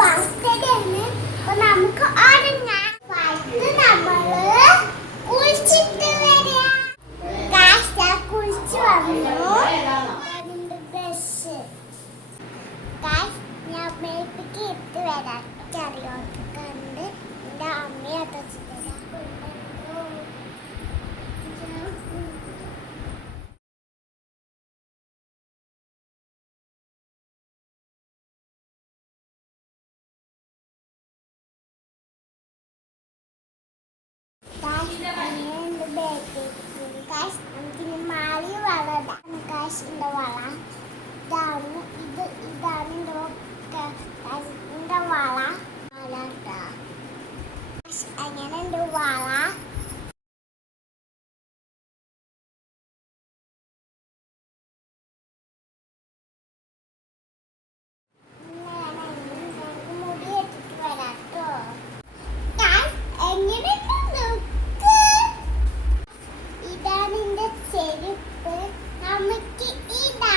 Birthday ആണ്. അപ്പൊ നമുക്ക് ഒരുങ്ങാം. നമ്മള് കുളിച്ചിട്ട് വരിക. കുളിച്ചു വന്നു. ഡ്രസ് ഞാൻ മേപ്പിക്ക് ഇട്ട് വരാം. ചെറിയോട്ട് കണ്ട് എൻ്റെ അമ്മയെ ഡ്രസ് തരാം. നമുക്കിനി മാറി വളരാം. കാശിൻ്റെ വള ഇതാണ്. ഇതാണ് എൻ്റെ വള. അങ്ങനെ എൻ്റെ വള. മുടി എടുത്തിട്ട് വരാം കേട്ടോ. എങ്ങനെ ചെരുപ്പ് നമുക്ക് ഇതാ.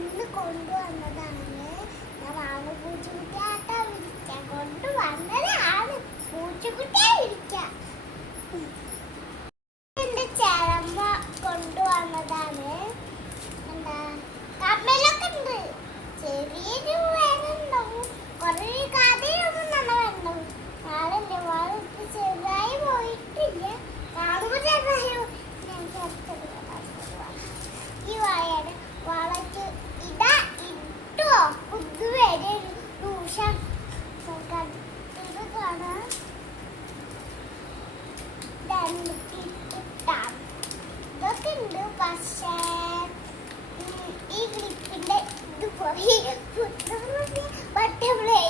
ഇന്ന് കൊണ്ടുവന്നതാണ്. പൂച്ചക്കുട്ടിയാട്ട വിളിക്കാൻ കൊണ്ടുവന്നതാണ്. പൂച്ചക്കുട്ടിയെ വിളിക്കാം. എന്റെ ചേരമ്മ കൊണ്ടുവന്നതാണ്. എന്താ കമ്മലൊക്കെ ഉണ്ട്. ചെറിയൊരു വേനുണ്ടാവും. കുറേ കഥയൊന്നും നല്ല വേണ്ടാവും. നാളെ വാഴ ചെറുതായി പോയിട്ടില്ല. കാണുമ്പോൾ ചെറുതായോ ഈ വാഴയുടെ വളച്ച് ഇതാ ഇട്ടോ പുതുവരെ ദൂഷം കാണാം. ഇതൊക്കെ ഉണ്ട്. പക്ഷേ ഈ ക്ലിപ്പിന്റെ ഇത് പോയി ബട്ടർഫ്ലൈ